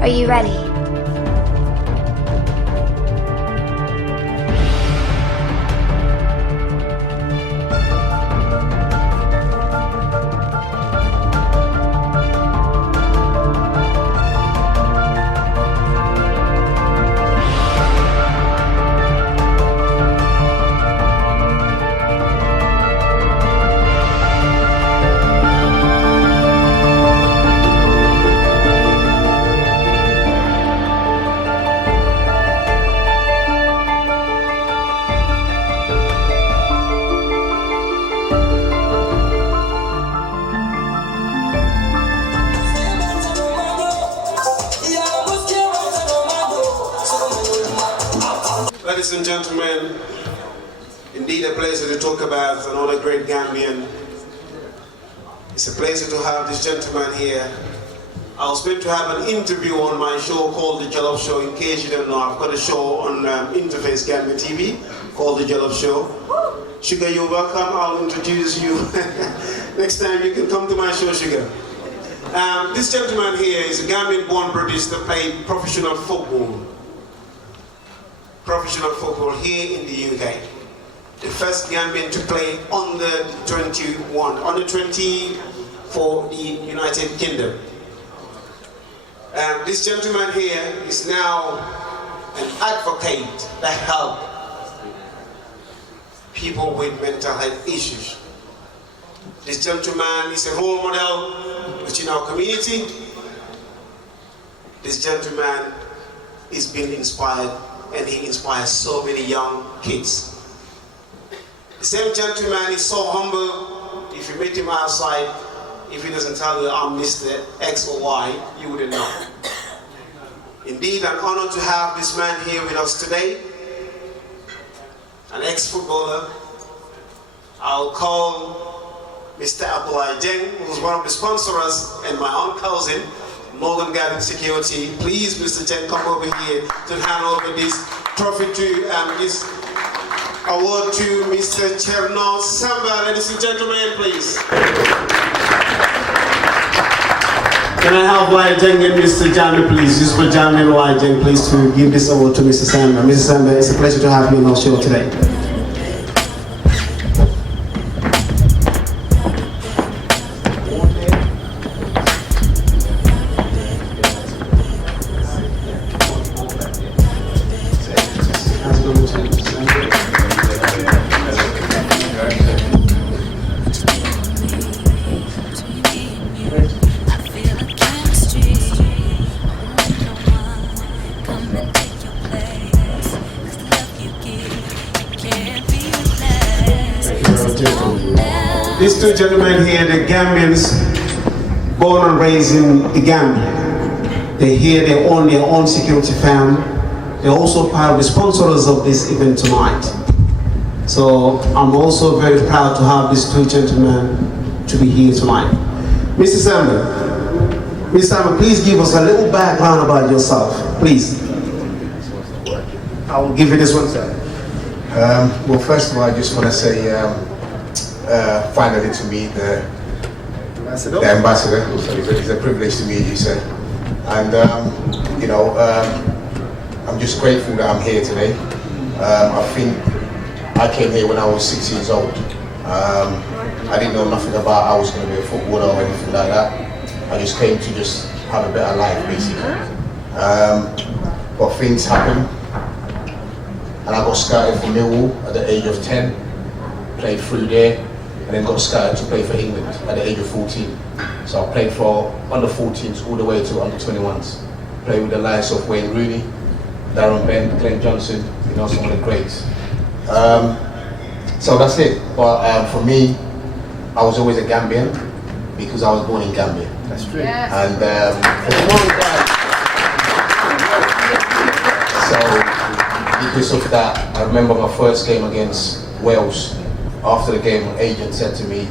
Are you ready? Ladies and gentlemen, indeed a pleasure to talk about another great Gambian. It's a pleasure to have this gentleman here. I was meant to have an interview on my show called The Jollof Show. In case you don't know, I've got a show on InterFace Gambia TV called The Jollof Show. Sugar, you're welcome. I'll introduce you. Next time you can come to my show, Sugar. This gentleman here is a Gambian-born British that played professional football here in the UK. The first Gambian to play under 21, under 20 for the United Kingdom. This gentleman here is now an advocate that helps people with mental health issues. This gentleman is a role model within our community. This gentleman is being inspired, and he inspires so many young kids. The same gentleman is so humble. If you meet him outside, if he doesn't tell you I'm Mr. X or Y, you wouldn't know. Indeed, an honor to have this man here with us today, an ex-footballer. I'll call Mr. Abdullah Jeng, who's one of the sponsors, and my own cousin, Morgan Garden Security. Please, Mr. Chen, come over here to hand over this trophy to this award to Mr. Cherno Samba. Ladies and gentlemen, please. Can I have Jeng and Mr. Jamil, please? Just for Jamil and Jeng, please, to give this award to Mr. Samba. Mr. Samba, it's a pleasure to have you on our show today. These two gentlemen here, the Gambians, born and raised in the Gambia. They're here, they own their own security firm. They're also part of the sponsors of this event tonight. So I'm also very proud to have these two gentlemen to be here tonight. Mr. Samba, please give us a little background about yourself, please. I will give you this one, sir. Well, first of all, I just want to say, finally to meet the ambassador. It's a privilege to meet you, sir. And I'm just grateful that I'm here today. I think I came here when I was 6 years old. I didn't know nothing about I was going to be a footballer or anything like that. I just came to just have a better life, basically. But things happened, and I got scouted for Millwall at the age of 10. Played through there, and then got scouted to play for England at the age of 14. So I played for under 14s all the way to under 21s. Played with the likes of Wayne Rooney, Darren Ben, Glenn Johnson, some of the greats. So that's it. But for me, I was always a Gambian because I was born in Gambia. That's true. Yes. And so because of that, I remember my first game against Wales. After the game, an agent said to me,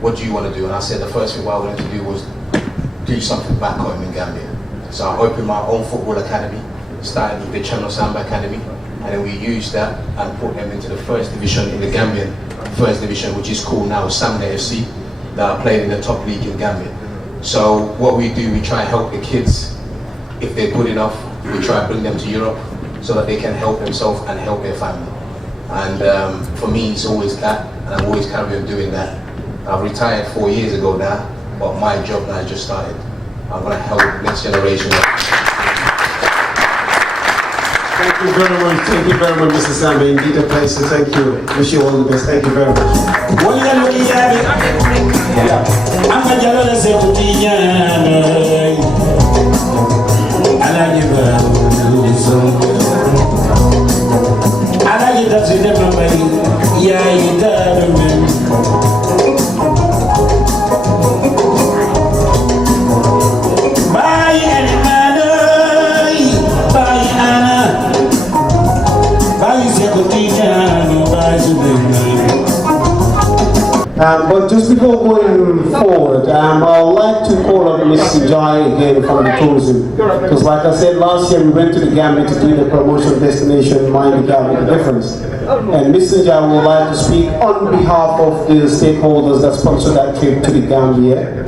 "What do you want to do?" And I said the first thing I wanted to do was do something back home in Gambia. So I opened my own football academy, started with the Cherno Samba Academy, and then we used that and put them into the first division in the Gambian first division, which is called now Samba FC, that are playing in the top league in Gambia. So what we do, we try and help the kids if they're good enough, we try and bring them to Europe so that they can help themselves and help their family. And for me, it's always that, and I'm always carrying on doing that. I've retired 4 years ago now, but my job now just started. I'm going to help the next generation. Thank you very much. Thank you very much, Mr. Samba. Indeed, a pleasure. Thank you. Wish you all the best. Thank you very much. But just before going forward, I would like to call on Mrs. Joy again from the tourism. Because like I said, last year we went to the Gambia to do the promotion destination, Mind the Gambia, the difference. And Mrs. Joy would like to speak on behalf of the stakeholders that sponsored that trip to the Gambia.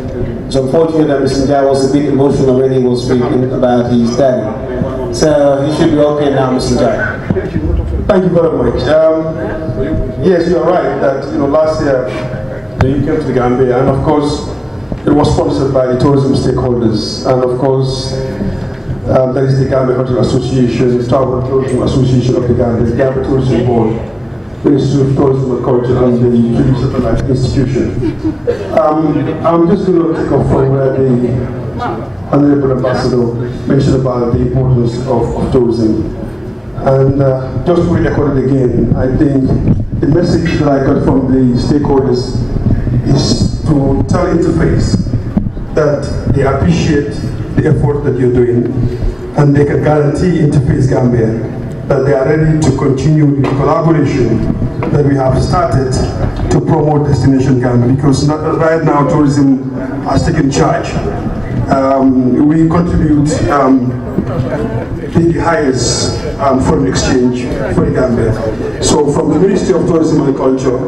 It's unfortunate that Mr. Joy was a bit emotional when he was speaking about his daddy. So he should be okay now, Mr. Joy. Thank you very much. Yes, you are right that last year you came to the Gambia, and of course it was sponsored by the tourism stakeholders, and of course that is the Gambia Hotel Association, the Travel Tourism Association of the Gambia, the Gambia Tourism Board, the Institute of Tourism and Culture, and the Kili Satellite Institution. I'm just going to take off from where the Honorable Ambassador mentioned about the importance of tourism. And just to re-record it again, I think the message that I got from the stakeholders is to tell InterFace that they appreciate the effort that you're doing, and they can guarantee InterFace Gambia that they are ready to continue the collaboration that we have started to promote Destination Gambia, because right now tourism has taken charge. We contribute the highest foreign exchange for the Gambia. So from the Ministry of Tourism and Culture,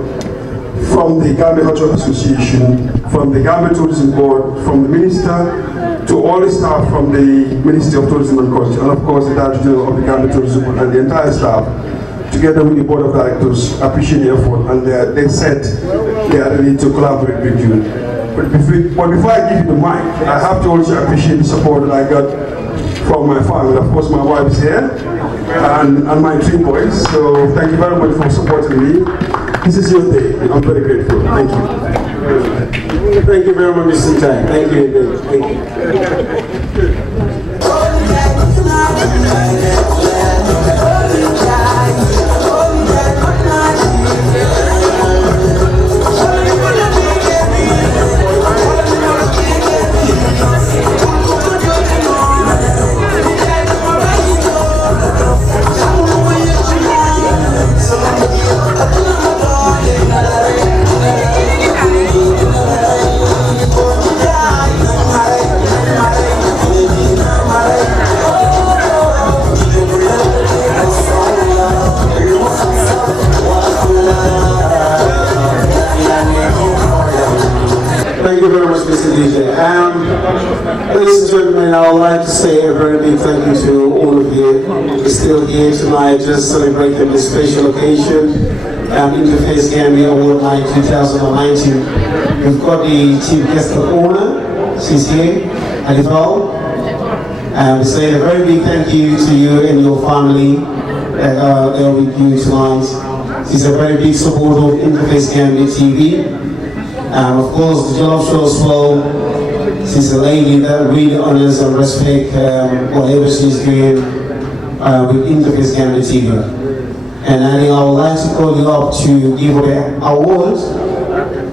from the Gambia Hotel Association, from the Gambia Tourism Board, from the Minister, to all the staff from the Ministry of Tourism and Culture, and of course the Director General of the Gambia Tourism Board and the entire staff, together with the Board of Directors, appreciate the effort, and they said they are ready to collaborate with you. But before I give you the mic, I have to also appreciate the support that I got from my family. Of course, my wife is here, and my 3 boys. So thank you very much for supporting me. This is your day. I'm very grateful. Thank you. Thank you very much, Mr. Chai. Thank you. Thank you. Thank you very much, Mr. DJ. Ladies and gentlemen, I would like to say a very big thank you to all of you who are still here tonight, just celebrating this special occasion, InterFace Gambia Award Night 2019. We've got the Chief Guest of Honor, she's here, Alifal. Say a very big thank you to you and your family that are there with you tonight. She's a very big supporter of InterFace Gambia TV. Of course, the Jollof show as well. She's a lady that really honors and respects whatever she's doing with InterFace Gambia TV. And I would like to call you up to give an award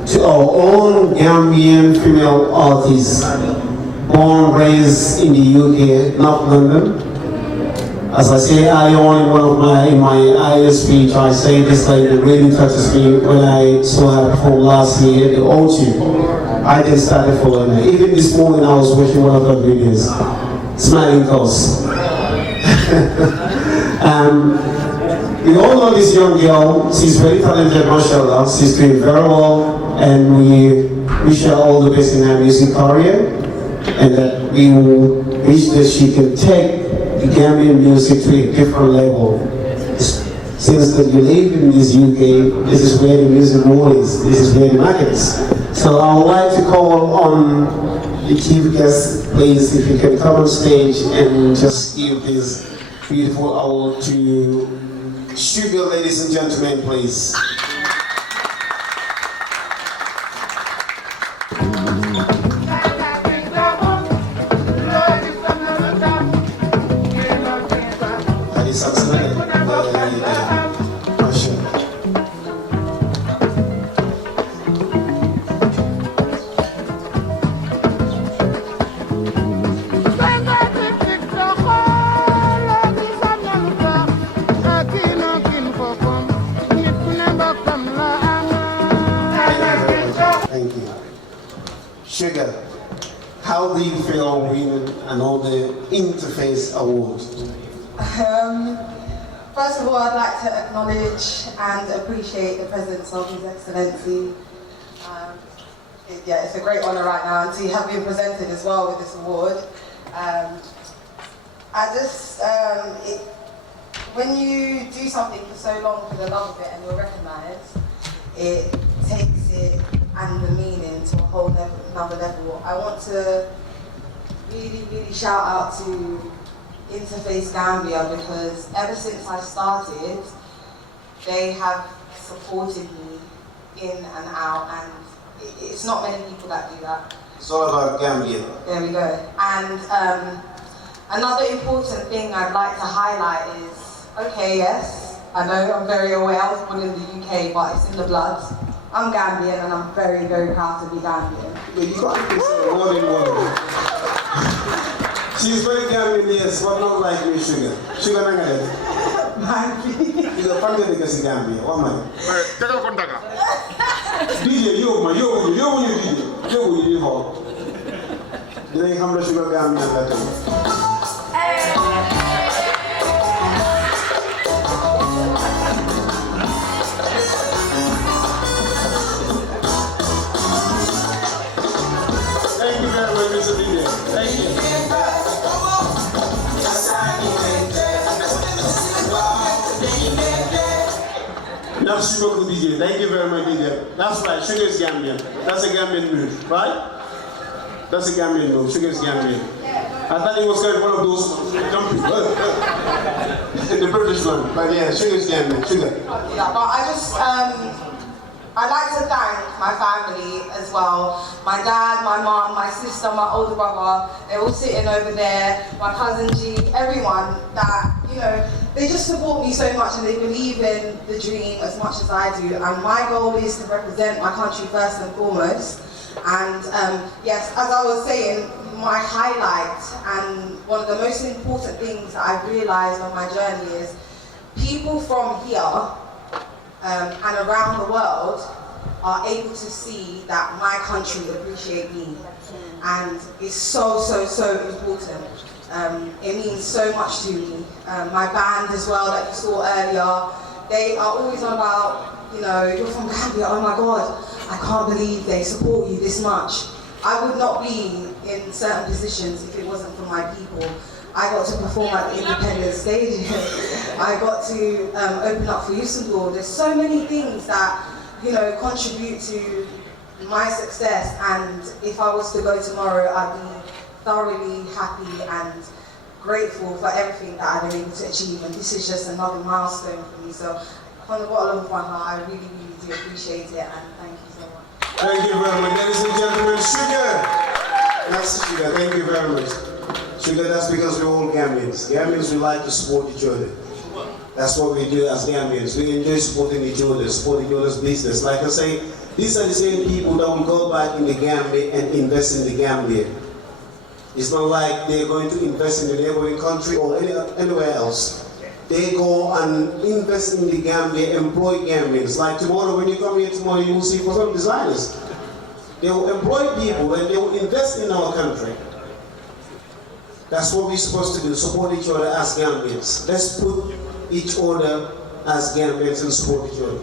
to our own Gambian female artist, born, raised in the UK, not London. As I say earlier on in my earlier speech, I say this lady really touches me when I saw her perform last year, the O2. I just started following her. Even this morning I was watching one of her videos, Smiling Ghost. We all know this young girl, she's very talented, mashallah, she's doing very well, and we wish her all the best in her music career. and that we will reach that she can take the Gambian music to a different level. Since that you live in this UK, this is where the music world is, this is where the market is. So I would like to call on the chief guest, please, if you can come on stage and just give this beautiful award to Sugar, ladies and gentlemen, please. Sugar, how do you feel winning and all the InterFace awards? First of all, I'd like to acknowledge and appreciate the presence of His Excellency. It's a great honour right now, and to have been presented as well with this award. When you do something for so long for the love of it and you're recognised, it takes it and the meaning to a whole another level. I want to really shout out to InterFace Gambia, because ever since I started, they have supported me in and out, and it's not many people that do that. It's all about Gambia. There we go. And another important thing I'd like to highlight is, okay, yes, I know, I'm very aware, I was born in the UK, but it's in the blood. I'm Gambian and I'm very proud to be Gambian. Yeah, you can't be saying one in one. She's very Gambian, yes, but not like me, Sugar. Sugar Nangalet. You got family because of Gambia. What man? DJ, yo, DJ. You know how much Sugar Gambian that time. Thank you. Merci beaucoup, DJ. Thank you very much, DJ. That's right, Sugar is Gambian. That's a Gambian move, right? That's a Gambian move. Sugar is Gambian. I thought it was kind of one of those the British one, but yeah, Sugar is Gambian. Sugar. Yeah, but I'd like to thank my family as well. My dad, my mom, my sister, my older brother, they're all sitting over there, my cousin G, everyone that, they just support me so much and they believe in the dream as much as I do. And my goal is to represent my country first and foremost. And yes, as I was saying, my highlight and one of the most important things that I've realized on my journey is people from here and around the world are able to see that my country appreciate me, and it's so important. It means so much to me. My band as well that you saw earlier, they are always on about, you're from Gambia, oh my God, I can't believe they support you this much. I would not be in certain positions if it wasn't for my people. I got to perform at the independent stages. I got to open up for Yusungur. There's so many things that, contribute to my success, and if I was to go tomorrow, I'd be thoroughly happy and grateful for everything that I've been able to achieve, and this is just another milestone for me. So from the bottom of my heart, I really do appreciate it, and thank you so much. Thank you very much, ladies and gentlemen. Sugar! That's Sugar, thank you very much. Sugar, that's because we're all Gambians. Gambians, we like to support each other. That's what we do as Gambians. We enjoy supporting each other's business. Like I say, these are the same people that will go back in the Gambia and invest in the Gambia. It's not like they're going to invest in the neighboring country or anywhere else. They go and invest in the Gambia, employ Gambians. Like tomorrow, when you come here tomorrow, you will see for some designers. They will employ people and they will invest in our country. That's what we're supposed to do, support each other as Gambians. Let's put each other as Gambians and support each other.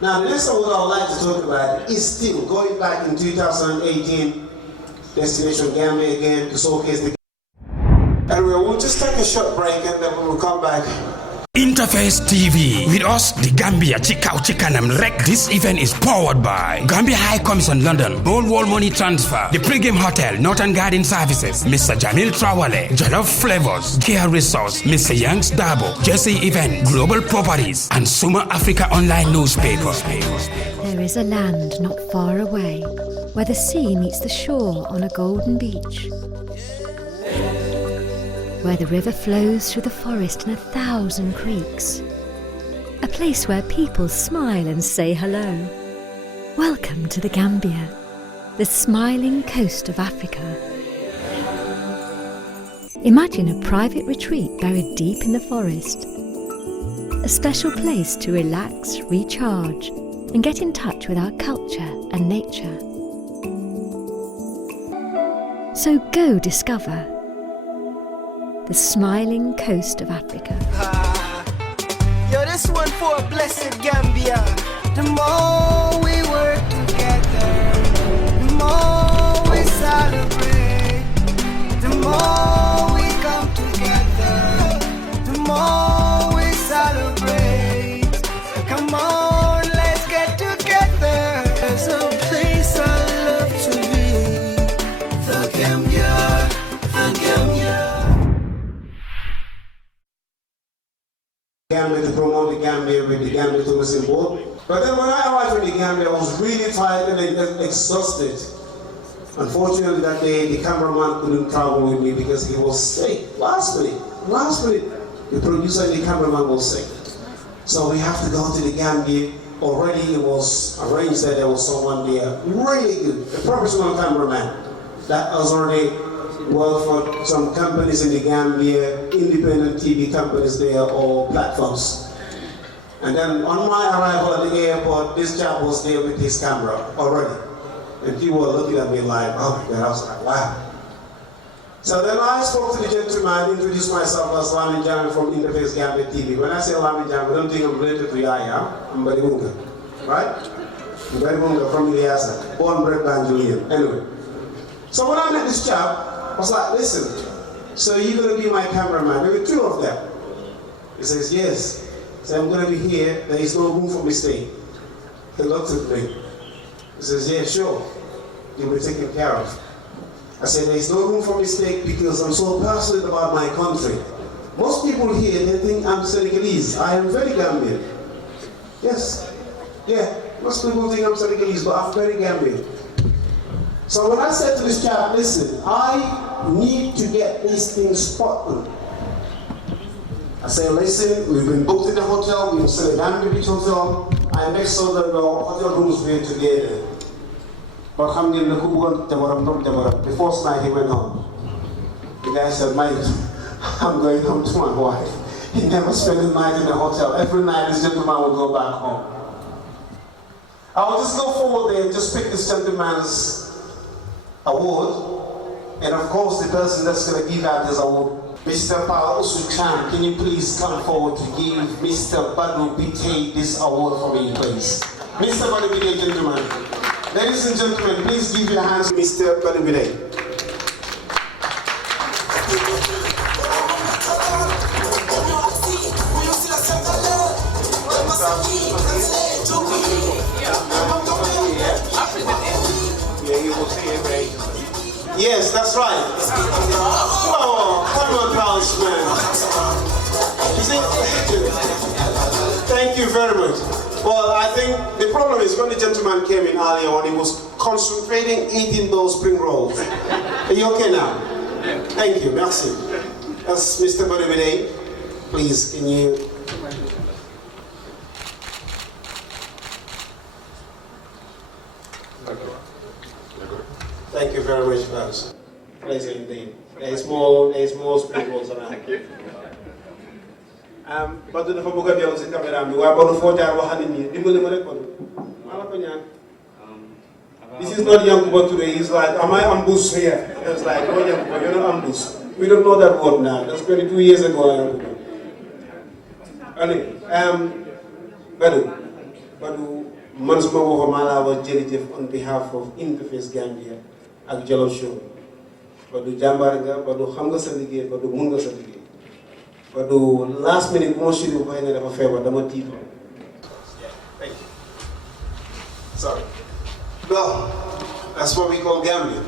Now, the next one what I would like to talk about is still going back in 2018. Destination Gambia again to showcase the. Anyway, we'll just take a short break and then we'll come back. InterFace TV. With us, the Gambia KANAM Rek. This event is powered by Gambia High Commission London, Gold Wall Money Transfer, the Pilgrm Hotel, Northern Garden Services, Mr. Jamil Trawally, Jollof Flavours, Care Resource, Mr. Yanks Darbo, Jesse Event, Global Properties, and Suma Africa Online Newspaper. There is a land not far away, where the sea meets the shore on a golden beach, where the river flows through the forest in 1,000 creeks. A place where people smile and say hello. Welcome to the Gambia, the smiling coast of Africa. Imagine a private retreat buried deep in the forest. A special place to relax, recharge, and get in touch with our culture and nature. So go discover the smiling coast of Africa. Yo, this one for a blessed Gambia. The more we work together, the more we celebrate. The more we come together, the more we celebrate. Come on, let's get together. There's a place I love to be. The Gambia, the Gambia. Gambia to promote the Gambia with the Gambia tourism board. But then when I arrived in the Gambia, I was really tired and exhausted. Unfortunately, that day the cameraman couldn't travel with me because he was sick. Last minute, the producer and the cameraman was sick. So we have to go to the Gambia. Already it was arranged that there was someone there, really good, a professional cameraman that was already worked for some companies in the Gambia, independent TV companies there or platforms. And then on my arrival at the airport, this chap was there with his camera already. And people were looking at me like, oh my God, I was like, wow. So then I spoke to the gentleman, introduced myself as Lamin Jamil from InterFace Gambia TV. When I say Lamin Jamil, I don't think I'm related to Yaya, I'm Baribunga, right? I'm Baribunga from Iliasa, born bred Banjulian. Anyway. So when I met this chap, I was like, listen, so you're going to be my cameraman? There were two of them. He says, yes. So I'm going to be here. There is no room for mistake. He looked at me. He says, yeah, sure. You'll be taken care of. I said, there is no room for mistake because I'm so passionate about my country. Most people here, they think I'm Senegalese. I am very Gambian. Yes. Yeah, most people think I'm Senegalese, but I'm very Gambian. So when I said to this chap, listen, I need to get these things spotted. I said, listen, we've been booked in the hotel, we've set a Gambia Beach Hotel. I make sure that the hotel rooms were together. But the first night he went home. The guy said, mate, I'm going home to my wife. He never spent the night in the hotel. Every night this gentleman would go back home. I will just go forward there and just pick this gentleman's award, and of course the person that's going to give out this award, Mr. Paul Usuchan, can you please come forward to give Mr. Badu Bite this award for me, please? Mr. Badu Bite, gentlemen. Ladies and gentlemen, please give your hands to Mr. Badu Bite. Yes, that's right. Whoa, come on, pals, man. Thank you very much. Well, I think the problem is when the gentleman came in earlier on, he was concentrating eating those spring rolls. Are you okay now? Thank you, merci. That's Mr. Bodibide. Please, can you... Thank you very much, folks. Pleasure indeed. There's more spring rolls around. Thank you. But the Fabuga Bill is in camera. We are going to forge our honey. This is not young boy today. He's like, am I ambushed here? It's like, oh, young boy, you're not ambushed. We don't know that word now. That's 22 years ago. Anyway, Badu, Mansuma Wohamala was Jerry on behalf of InterFace Gambia. ak Jollof show ba du jàmbaar nga ba du xam nga sa liggéey ba du mun nga sa liggéey ba du last minute bu ma suri bu ne dafa feebar dama tiitoon. Thank you. Sorry. Well, that's what we call Gambia.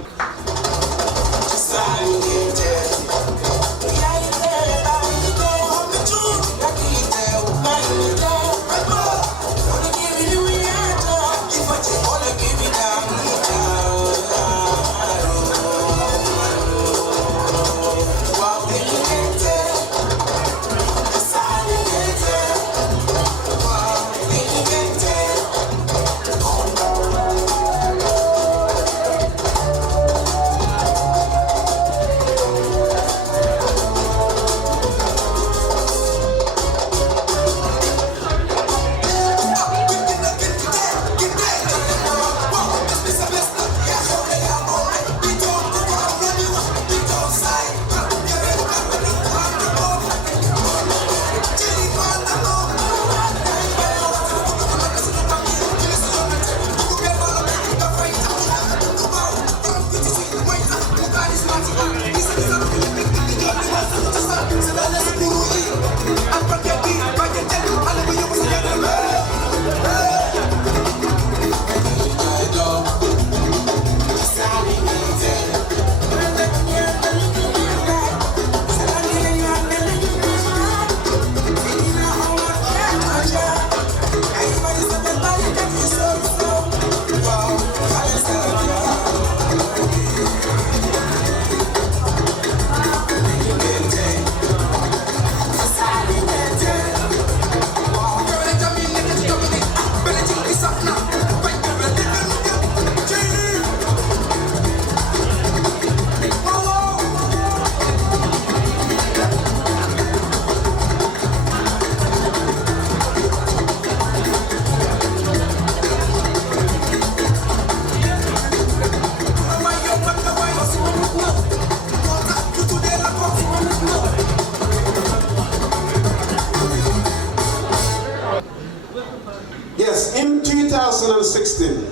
Yes, in 2016,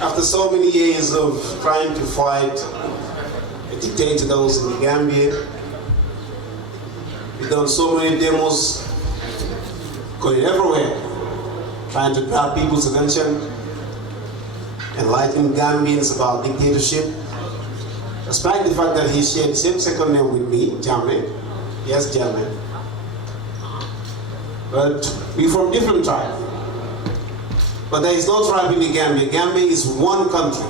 after so many years of trying to fight a dictator that was in the Gambia, we've done so many demos going everywhere, trying to grab people's attention, enlightening Gambians about dictatorship, despite the fact that he shared the same second name with me, Jamil. Yes, Jamil. But we're from different tribes. But there is no tribe in the Gambia. Gambia is one country.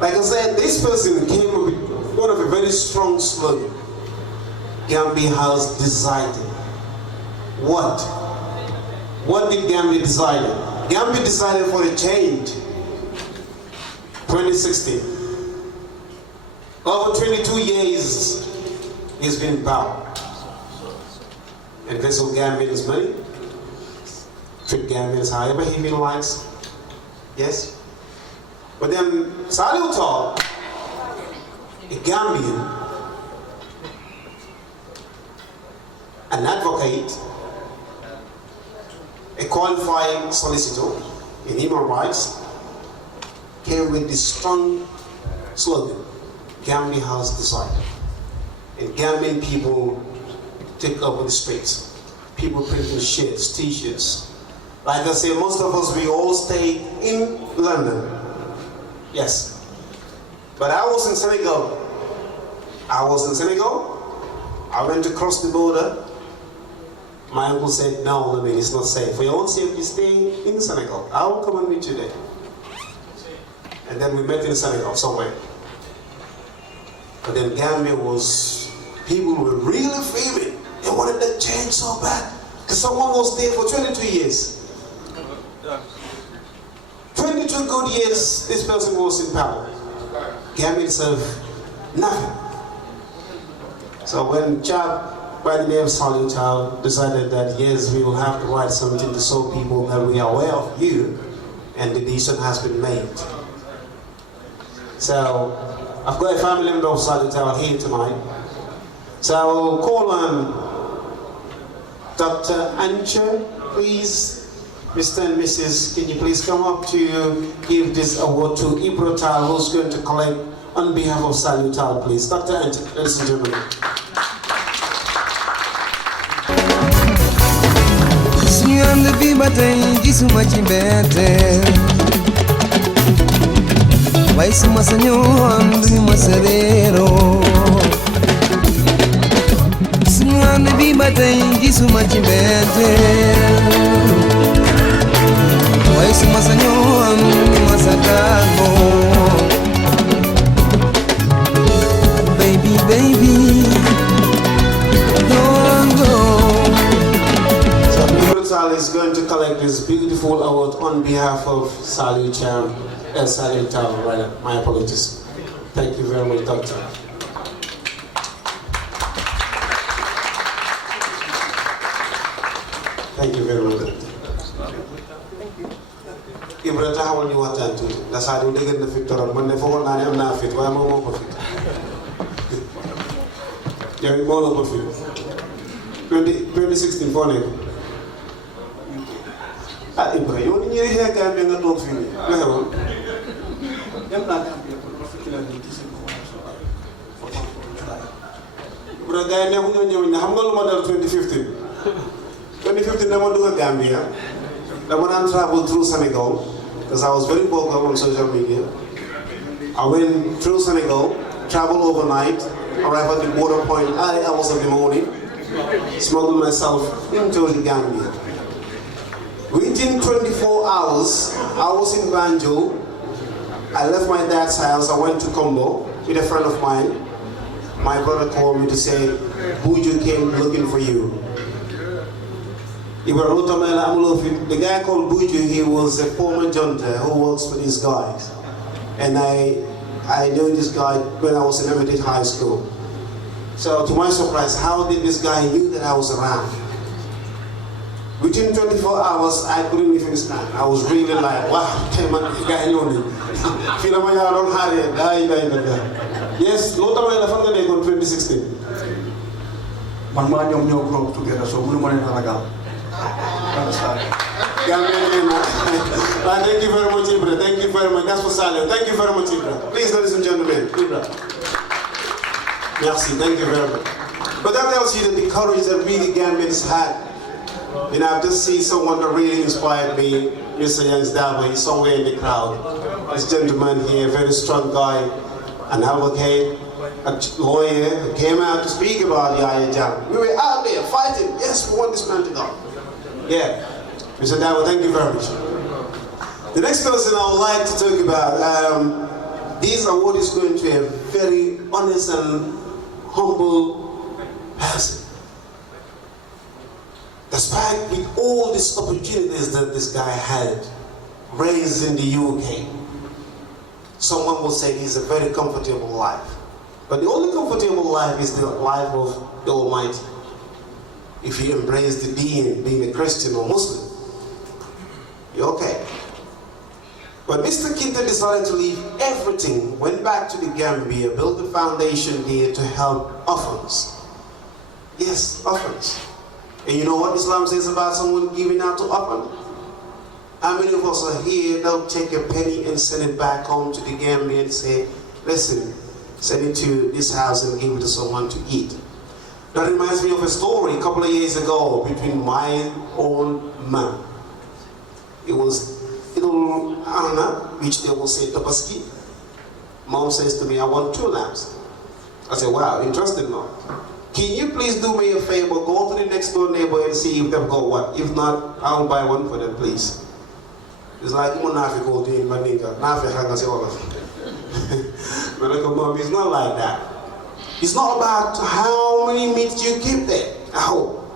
Like I said, this person came up with one of a very strong slogan. Gambia has decided. What? What did Gambia decide? Gambia decided for a change. 2016. Over 22 years, he's been in power. Invest of Gambians' money, treat Gambians however he likes. Yes? But then Salute Talk, a Gambian, an advocate, a qualified solicitor in human rights, came with this strong slogan, Gambia has decided. And Gambian people take over the streets. People printing shirts, t-shirts. Like I say, most of us, we all stay in London. Yes. But I was in Senegal. I went to cross the border. My uncle said, no, I mean, it's not safe. For your own safety, stay in Senegal. I will come and meet you there. And then we met in Senegal somewhere. But then Gambia was, people were really feeling. They wanted that change so bad. Because someone was there for 22 years. 22 good years, this person was in power. Gambia itself, nothing. So when chap by the name of Salute decided that yes, we will have to write something to show people that we are aware of you, and the decision has been made. So I've got a family member of Salute here tonight. So I will call on Dr. Ancha, please. Mr. and Mrs., can you please come up to give this award to Ibro Tal, who's going to collect on behalf of Salute Tal, please. Dr. Ant, ladies and gentlemen. Vai Suma senhor, do macerero. Suma de biba tem de Suma chimbete. Vai Suma senhor, masacado. Baby, baby, don't go. So Ibro is going to collect this beautiful award on behalf of Salute Tal. Salute Tal, right? My apologies. Thank you very much, Doctor. Thank you very much, Doctor. Ibra taxawal ñu waxtaan tuuti ndax saa yu dëgër na fi torop man ne foogoon naa ne am naa fit waaye moom moo ko fit yow it moo la ko fit 2016 foo nekk ah Ibra yow ni ñuy xeex Gambie nga toog fii nii lu xewoon dem naa Gambie pour particulièrement ci seen Ibra gars yi neexuñoo ñëw ne xam nga lu ma dal 2015 dama dugg Gambia dama daan travel through Senegal because I was very vocal on social media. I went through Senegal, traveled overnight, arrived at the border point early hours of the morning, smuggled myself into the Gambia. Within 24 hours, I was in Banjul. I left my dad's house, I went to Comm with a friend of mine. My brother called me to say, Buju came looking for you. The guy called Buju, he was a former junta who works for these guys. And I knew this guy when I was in Everett High School. So to my surprise, how did this guy knew that I was around? Within 24 hours, I couldn't even stand. I was really like, wow, guy knew me. Yes, lot of my family in 2016. Man maa ñoom ñoo grow up together, so mënu ma leen a ragal. Thank you very much, Ibra. Thank you very much. That's for Saleh. Thank you very much, Ibra. Please, ladies and gentlemen, Ibra. Merci. Thank you very much. But that tells you that the courage that really Gambians had. You know, I've just seen someone that really inspired me, Mr. Yanks Darbo. He's somewhere in the crowd. This gentleman here, very strong guy, an advocate, a lawyer, who came out to speak about the IAJAM. We were out there fighting. Yes, we want this man to go. Yeah. Mr. Darbo, thank you very much. The next person I would like to talk about, this award is going to a very honest and humble person. Despite with all these opportunities that this guy had, raised in the UK, someone will say he's a very comfortable life. But the only comfortable life is the life of the Almighty. If you embrace the being a Christian or Muslim, you're okay. But Mr. Kinta decided to leave everything, went back to the Gambia, built a foundation here to help orphans. Yes, orphans. And you know what Islam says about someone giving out to orphans? How many of us are here, they'll take a penny and send it back home to the Gambia and say, listen, send it to this house and give it to someone to eat. That reminds me of a story a couple of years ago between my own man. It was little Anna, which they will say Tobaski. Mom says to me, I want 2 lambs. I said, wow, interesting, Mom. Can you please do me a favor, go to the next door neighbor and see if they've got one. If not, I'll buy one for them, please. It's like, I'm not going to do it, my nigga. But I go, Mom, it's not like that. It's not about how many meats you keep there. I hope.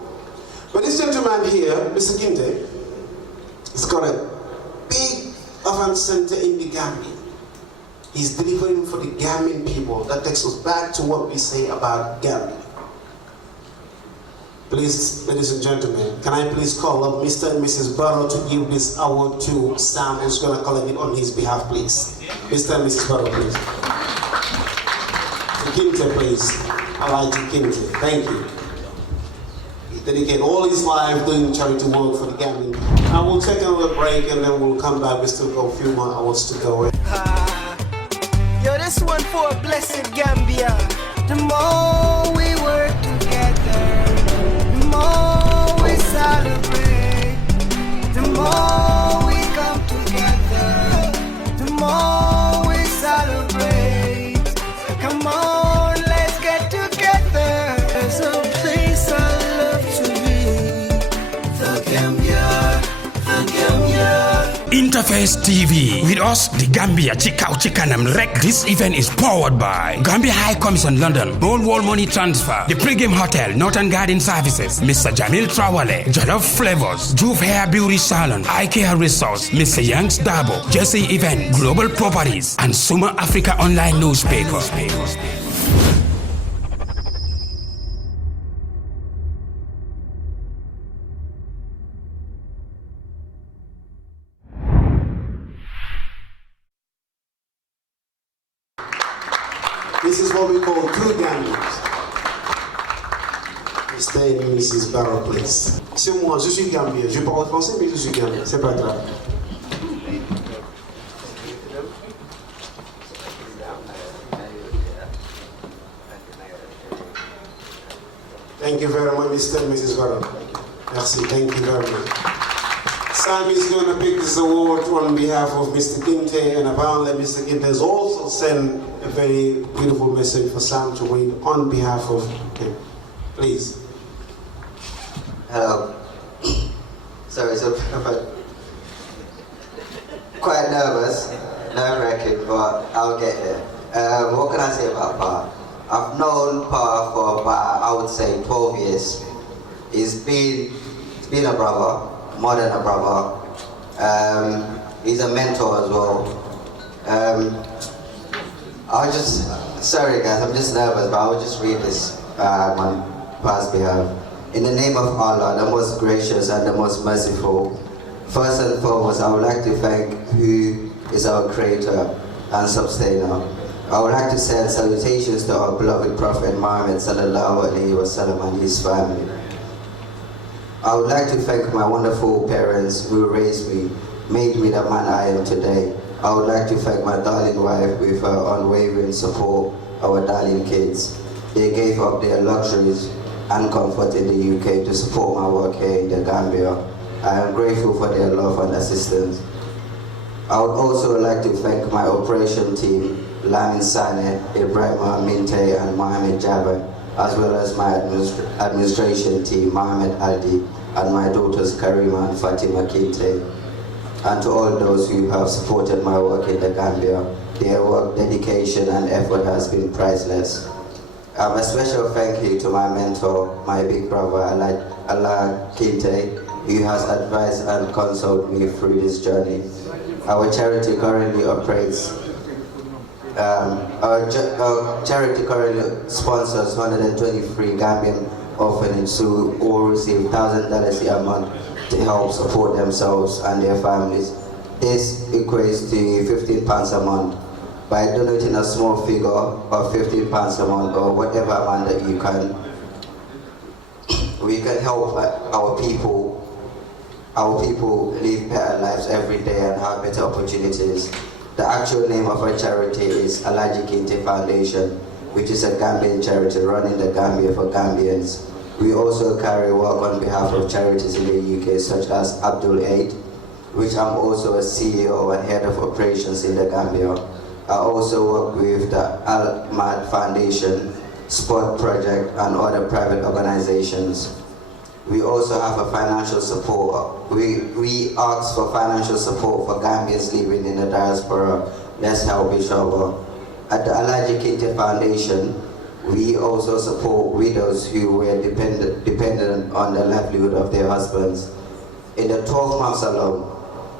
But this gentleman here, Mr. Kinte, he's got a big orphan center in the Gambia. He's delivering for the Gambian people. That takes us back to what we say about Gambia. Please, ladies and gentlemen, can I please call up Mr. and Mrs. Barrow to give this award to Sam, who's going to collect it on his behalf, please. Mr. and Mrs. Barrow, please. Kinte, please. Elijah Kinte, thank you. He dedicated all his life doing charity work for the Gambian people. I will take another break and then we'll come back. We still got a few more hours to go. Yo, this one for a blessed Gambia. The more we work together, the more we celebrate. The more we come together, the more we celebrate. Come on, let's get together. There's a place I love to be. The Gambia, the Gambia. InterFace TV. With us, the Gambia KANAM REEKKK. This event is powered by Gambia High Commission London, Ball Wall Money Transfer, the Pilgrm Hotel, Northern Garden Services, Mr. Jamil Trawally, Jollof Flavours, Juve Hair Beauty Salon, Icare Resource, Mr. Yanks Darbo, Jesse Event, Global Properties, and Suma Africa Online Newspaper. This is what we call two Gambians. Mr. and Mrs. Barrow Place. C'est moi, je suis Gambien. Je parle français, mais je suis Gambien. C'est pas grave. Thank you very much, Mr. and Mrs. Barrow. Merci, thank you very much. Sam is going to pick this award on behalf of Mr. Kinte, and apparently Mr. Kinte has also sent a very beautiful message for Sam to read on behalf of him. Please. Hello. Sorry, so quite nervous, nerve-wracking, but I'll get there. What can I say about Pa? I've known Pa for about, I would say, 12 years. He's been a brother, more than a brother. He's a mentor as well. Sorry guys, I'm just nervous, but I'll just read this on Pa's behalf. In the name of Allah, the most gracious and the most merciful, first and foremost, I would like to thank who is our creator and sustainer. I would like to send salutations to our beloved Prophet Muhammad sallallahu alaihi wasallam and his family. I would like to thank my wonderful parents who raised me, made me the man I am today. I would like to thank my darling wife with her unwavering support, our darling kids. They gave up their luxuries and comfort in the UK to support my work here in the Gambia. I am grateful for their love and assistance. I would also like to thank my operation team, Lamin Sane, Ibrahim Minte and Mohamed Jabba, as well as my administration team, Mohamed Aldi, and my daughters Karima and Fatima Kinte. And to all those who have supported my work in the Gambia, their work, dedication and effort has been priceless. A special thank you to my mentor, my big brother Allah Kinte, who has advised and consoled me through this journey. Our charity currently operates our charity currently sponsors 123 Gambian orphanages who all receive $1,000 a month to help support themselves and their families. This equates to £15 a month. By donating a small figure of £15 a month or whatever amount that you can, we can help our people live better lives every day and have better opportunities. The actual name of our charity is Alaji Kinte Foundation, which is a Gambian charity run in the Gambia for Gambians. We also carry work on behalf of charities in the UK such as Abdul Aid, which I'm also a CEO and head of operations in the Gambia. I also work with the Al Mad Foundation, Sport Project and other private organizations. We also have a financial support. We ask for financial support for Gambians living in the diaspora. Let's help each other. At the Alaji Kinte Foundation, we also support widows who were dependent on the livelihood of their husbands. In the 12 months alone,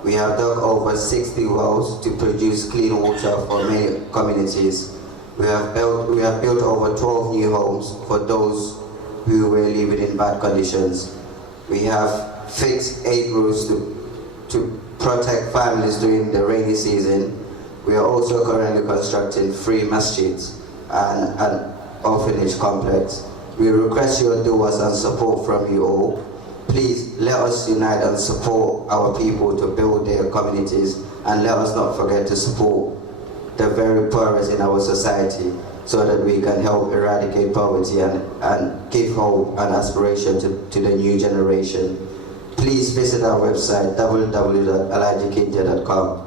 we have dug over 60 wells to produce clean water for many communities. We have built over 12 new homes for those who were living in bad conditions. We have fixed 8 roofs to protect families during the rainy season. We are also currently constructing 3 masjids and an orphanage complex. We request your doers and support from you all. please let us unite and support our people to build their communities, and let us not forget to support the very poorest in our society, so that we can help eradicate poverty and give hope and aspiration to the new generation. Please visit our website www.alajikinja.com.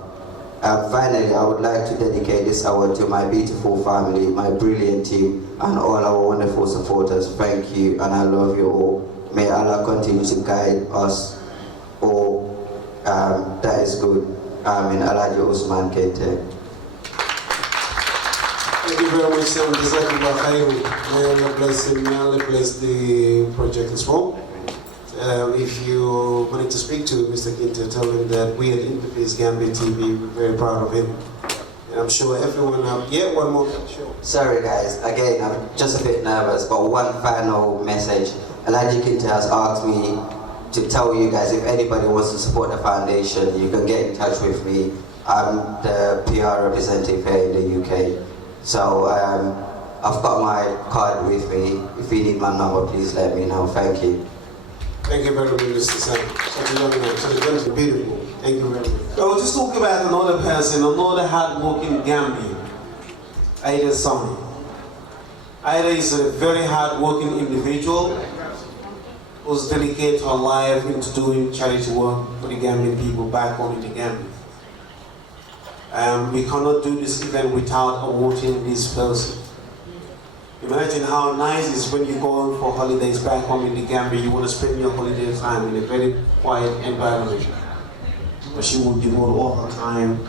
Finally, I would like to dedicate this award to my beautiful family, my brilliant team, and all our wonderful supporters. Thank you, and I love you all. May Allah continue to guide us all. That is good. Amin. Alaji Usman Kente. Thank you very much, Sam. May Allah bless him. May Allah bless the project as well. If you wanted to speak to Mr. Kinte, tell him that we at InterFace Gambia TV, we're very proud of him. And I'm sure everyone yeah, one more. Sure. Sorry guys, again, I'm just a bit nervous, but one final message. Alaji Kinte has asked me to tell you guys, if anybody wants to support the foundation, you can get in touch with me. I'm the PR representative here in the UK. So I've got my card with me. If you need my number, please let me know. Thank you. Thank you very much, Mr. Sam. Such a young man, such a gentleman, beautiful. Thank you very much. I will just talk about another person, another hard-working Gambian, Aida Suma. Aida is a very hard-working individual who's dedicated her life into doing charity work for the Gambian people back home in the Gambia. We cannot do this event without awarding this person. Imagine how nice it is when you go for holidays back home in the Gambia. You want to spend your holiday time in a very quiet environment. But she will devote all her time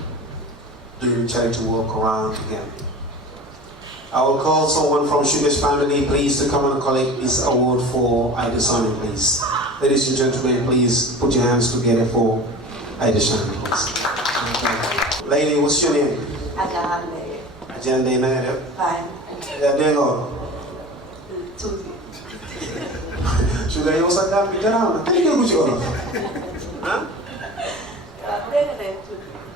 doing charity work around the Gambia. I will call someone from Sugar's family, please, to come and collect this award for Aida Suma, please. Ladies and gentlemen, please put your hands together for Aida Suma, please. Lady, what's your name? Ajahande. Ajahande, Fine. yeah, there you go. Sugar, you also got me down. Thank you, good job. Huh?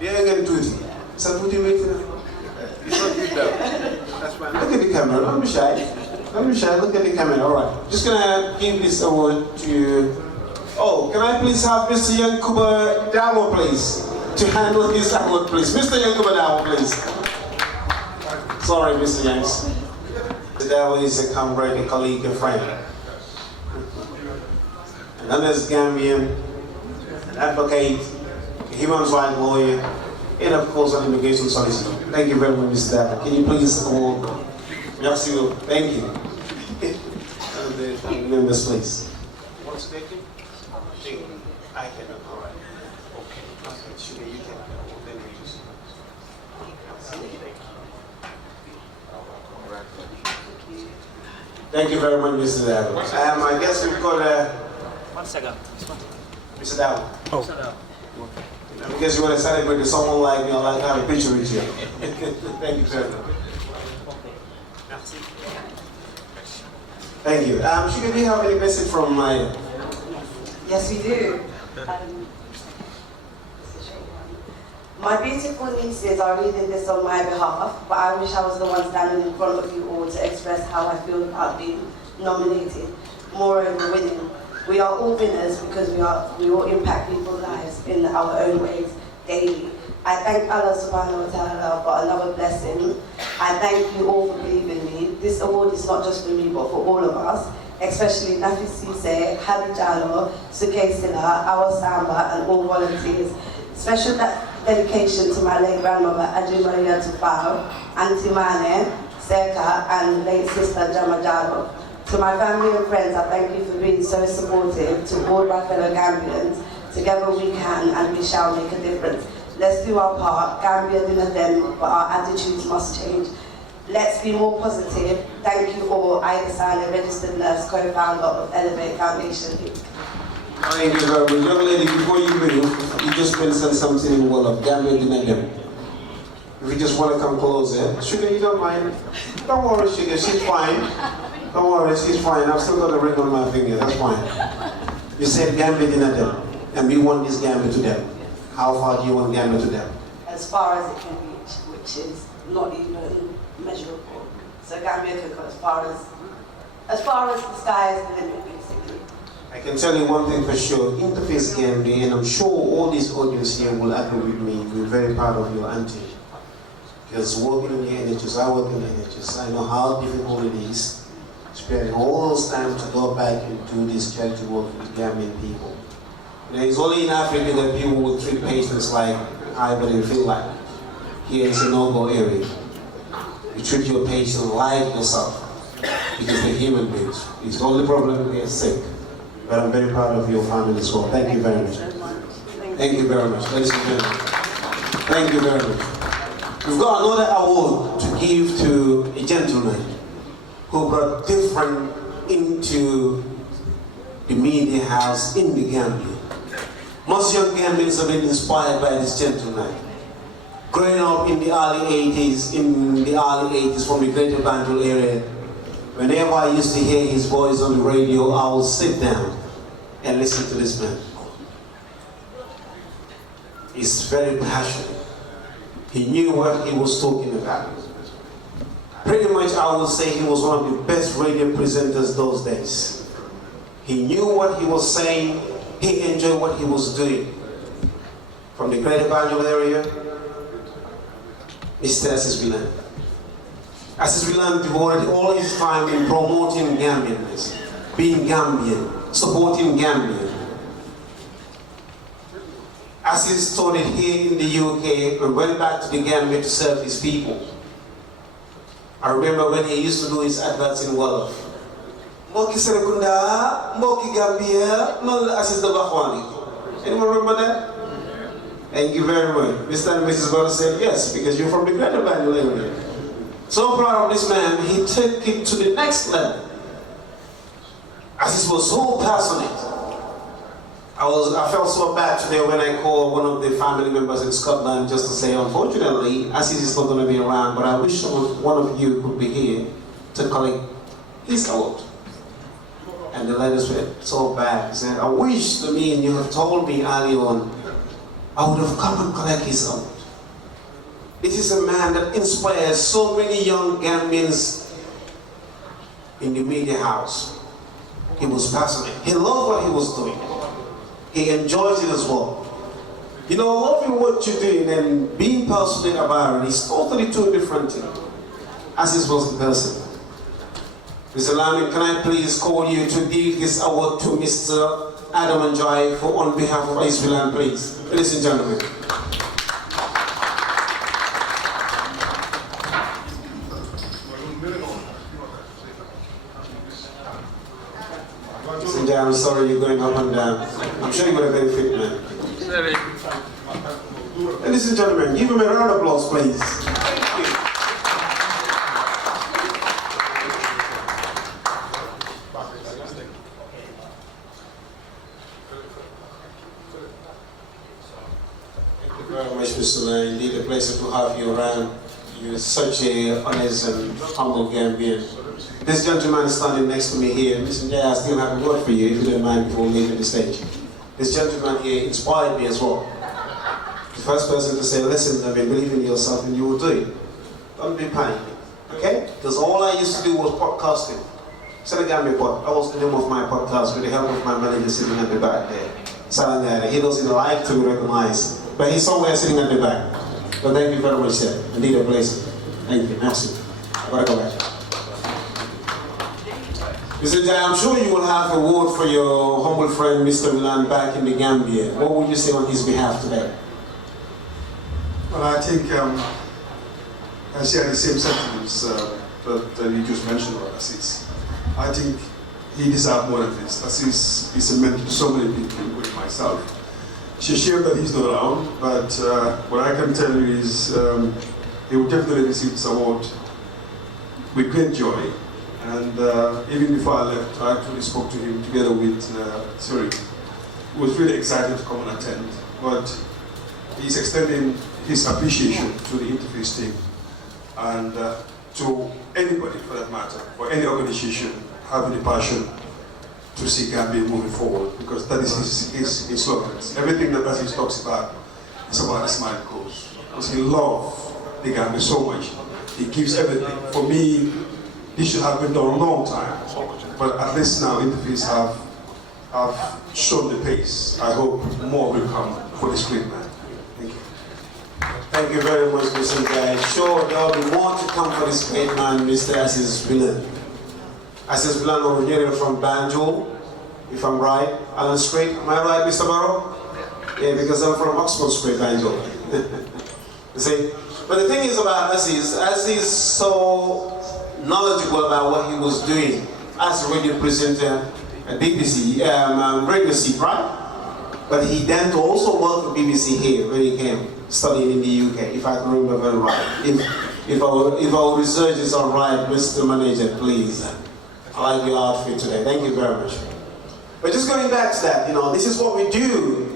Yeah, get tutti. So tutti waiting. It's not good though. That's fine. Look at the camera. Don't be shy. Don't be shy. Look at the camera. All right. Just gonna give this award to you. Oh, can I please have Mr. Yankuba Darbo, please, to handle this award, please. Mr. Yankuba Darbo, please. Sorry, Mr. Yanks. The Darbo is a comrade, a colleague, a friend. An honest Gambian, an advocate, a human rights lawyer, and of course an immigration solicitor. Thank you very much, Mr. Darbo. Can you please award? Merci. Thank you. And the members, please. What's the name? I cannot. All right. Okay. Sugar, you can. Then we use. Thank you very much, Mr. Darbo. I guess we've got 1 second. Mr. Darbo. Oh. I guess you want to celebrate with someone like me. I'd like to have a picture with you. Thank you, sir. Thank you. Sugar, do you have any message from my? Yes, we do. My beautiful nieces are reading this on my behalf, but I wish I was the one standing in front of you all to express how I feel about being nominated. Moreover, winning. We are all winners because we all impact people's lives in our own ways daily. I thank Allah subhanahu wa ta'ala for another blessing. I thank you all for believing me. This award is not just for me, but for all of us, especially Nafi Sise, Hadi Jalo, Suke Silla, our Samba, and all volunteers. Special dedication to my late grandmother, Aju Maria Tufao, Auntie Mane, Seka, and late sister Jama Jalo. To my family and friends, I thank you for being so supportive. To all my fellow Gambians, together we can and we shall make a difference. Let's do our part. Gambia didn't them, but our attitudes must change. Let's be more positive. Thank you all. Aida Suma, registered nurse, co-founder of Elevate Foundation. Thank you very much. Young lady, before you move, you just mentioned something in the world of Gambia didn't them. If you just want to come closer, Sugar, you don't mind? Don't worry, Sugar, she's fine. Don't worry, she's fine. I've still got a ring on my finger, that's fine. You said Gambia didn't them, and we want this Gambia to them. How far do you want Gambia to them? As far as it can reach, which is not even measurable. So Gambia can go as far as the sky is the limit, basically. I can tell you one thing for sure, InterFace Gambia, and I'm sure all these audience here will agree with me, we're very proud of your auntie. Because working in the NHS, I work in the NHS, I know how difficult it is, spending all those time to go back and do this charity work for the Gambian people. You know, it's only in Africa that people will treat patients like I believe feel like. Here is a no-go area. You treat your patient like yourself, because they're human beings. It's the only problem they are sick. But I'm very proud of your family as well. Thank you very much. Thank you very much. Ladies and gentlemen, thank you very much. We've got another award to give to a gentleman who brought different into the media house in the Gambia. Most young Gambians have been inspired by this gentleman. Growing up in the early 80s, from the Greater Banjul area, whenever I used to hear his voice on the radio, I would sit down and listen to this man. He's very passionate. He knew what he was talking about. Pretty much I would say he was one of the best radio presenters those days. He knew what he was saying, he enjoyed what he was doing. From the Greater Banjul area, Mr. Assis Vilan. Assis Vilan devoted all his time in promoting Gambians, being Gambian, supporting Gambia. Assis started here in the UK and went back to the Gambia to serve his people. I remember when he used to do his adverts in Jollof. Moki Serekunda, Moki Gambia, Mal Assis Dabakhwani. Anyone remember that? Thank you very much. Mr. and Mrs. Gordon said yes, because you're from the Greater Banjul area. So proud of this man, he took it to the next level. Assis was so passionate. I felt so bad today when I called one of the family members in Scotland just to say, unfortunately, Assis is not going to be around, but I wish one of you could be here to collect his award. And the letters were so bad. He said, I wish to me and you have told me early on, I would have come and collect his award. This is a man that inspires so many young Gambians in the media house. He was passionate. He loved what he was doing. He enjoys it as well. You know, loving what you're doing and being passionate about it is totally two different things. Assis was the person. Mr. Lamin, can I please call you to give this award to Mr. Adam Anjay on behalf of Assis Vilan, please. Ladies and gentlemen. I'm sorry you're going up and down. I'm sure you're a very fit man. Ladies and gentlemen, give him a round of applause, please. Thank you. Thank you very much, Mr. Lane. Indeed, a pleasure to have you around. You're such a honest and humble Gambian. This gentleman standing next to me here, Mr. Jay, I still have a word for you, if you don't mind, before leaving the stage. This gentleman here inspired me as well. The first person to say, listen, I mean, believe in yourself and you will do it. Don't be panicking, okay? Because all I used to do was podcasting. Senegambia Pod, that was the name of my podcast with the help of my manager sitting at the back there. Salangare, he doesn't like to be recognized, but he's somewhere sitting at the back. But thank you very much, sir. Indeed a pleasure. Thank you, merci. I've got to go back. Mr. Jai, I'm sure you will have a word for your humble friend, Mr. Milan, back in the Gambia. What would you say on his behalf today? Well, I think I share the same sentiments that you just mentioned about Assis. I think he deserves more than this. Assis is a mentor to so many people, including myself. It's a shame that he's not around, but what I can tell you is he will definitely receive this award with great joy. And even before I left, I actually spoke to him together with Suri, who was really excited to come and attend. But he's extending his appreciation to the InterFace team and to anybody for that matter, or any organization having the passion to see Gambia moving forward, because that is his slogan. Everything that Assis talks about is about the smile cause. Because he loves the Gambia so much. He gives everything. For me, this should have been done a long time, but at least now InterFace have have shown the pace. I hope more will come for this great man. Thank you. Thank you very much, Mr. Guy. Sure, there will be more to come for this great man, Mr. Assis Villan. Assis Villan originated from Banjul, if I'm right. Alan Strait, am I right, Mr. Barrow? Yeah, because I'm from Oxford Street, Banjul. You see? But the thing is about Assis so knowledgeable about what he was doing as a radio presenter at BBC, Radio C, right? But he then also worked for BBC here when he came, studying in the UK, if I can remember very right. If our research is all right, Mr. Manager, please. I like your outfit today. Thank you very much. But just going back to that, this is what we do.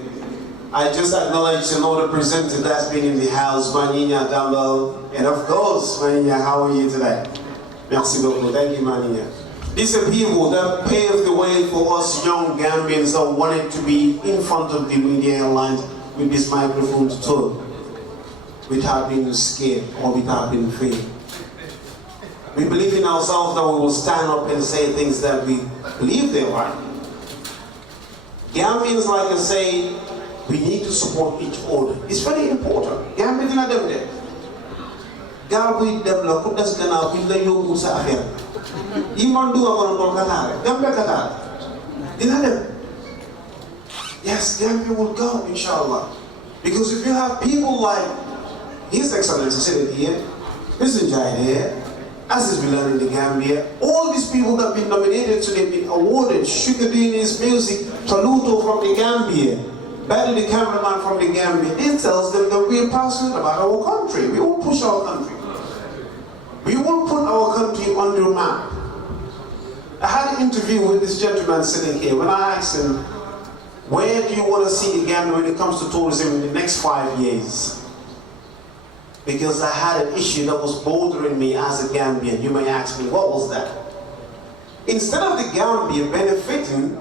I just acknowledge another presenter that's been in the house, Maninya Dumble, and of course, Maninya, how are you today? Merci beaucoup. Thank you, Maninya. These are people that paved the way for us young Gambians that wanted to be in front of the media lines with this microphone to talk without being scared or without being afraid. We believe in ourselves that we will stand up and say things that we believe they are. Gambians, like I say, we need to support each other. It's very important. Gambians are them there. Gambians them la put us gonna build the young sa affair. Iman do our own Qatar. Gambia Qatar. Yes, Gambia will go, inshallah. Because if you have people like His Excellency sitting here, Mr. Jai here, Assis Villan in the Gambia, all these people that have been nominated today, been awarded, Sugardine's music, Taluto from the Gambia, Badly the cameraman from the Gambia, it tells them that we are passionate about our country. We will push our country. We will put our country on the map. I had an interview with this gentleman sitting here. When I asked him, where do you want to see the Gambia when it comes to tourism in the next 5 years? Because I had an issue that was bothering me as a Gambian. You may ask me, what was that? Instead of the Gambia benefiting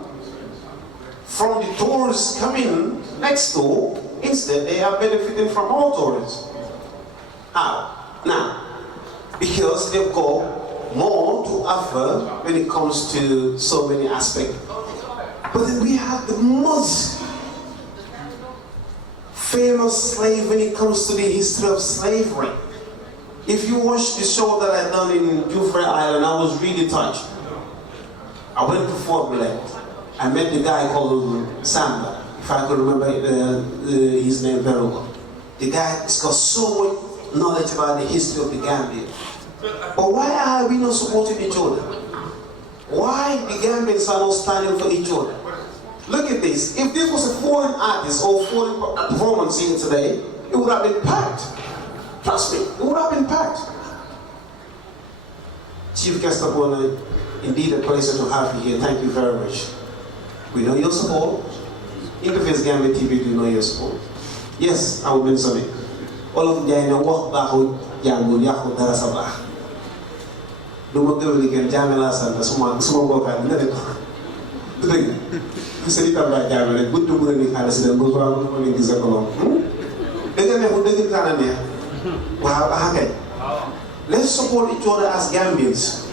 from the tourists coming next door, instead they are benefiting from all tourists. How? Now, because they've got more to offer when it comes to so many aspects. But then we have the most famous slave when it comes to the history of slavery. If you watch the show that I done in Jufre Island, I was really touched. I went to Fort Blair. I met the guy called Samba, if I could remember his name very well. The guy has got so much knowledge about the history of the Gambia. But why are we not supporting each other? Why the Gambians are not standing for each other? Look at this. If this was a foreign artist or foreign performance here today, it would have been packed. Trust me, it would have been packed. Chief Kestapona, indeed a pleasure to have you here. Thank you very much. We know your support. InterFace Gambia TV do know your support. Yes, I will mention it. All of them know what Bahu Jamil Yako Darasabah. Do what they can Jamil and Suma Boka and let it go. Say it about Jamil, good to bring in Alice and go around in this economy. They're going to put the Canada. Wow, okay. Let's support each other as Gambians.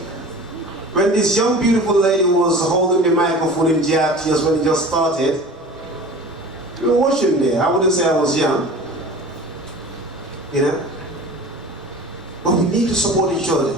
When this young beautiful lady was holding the microphone in GRTS when it just started, we were watching there. I wouldn't say I was young, But we need to support each other.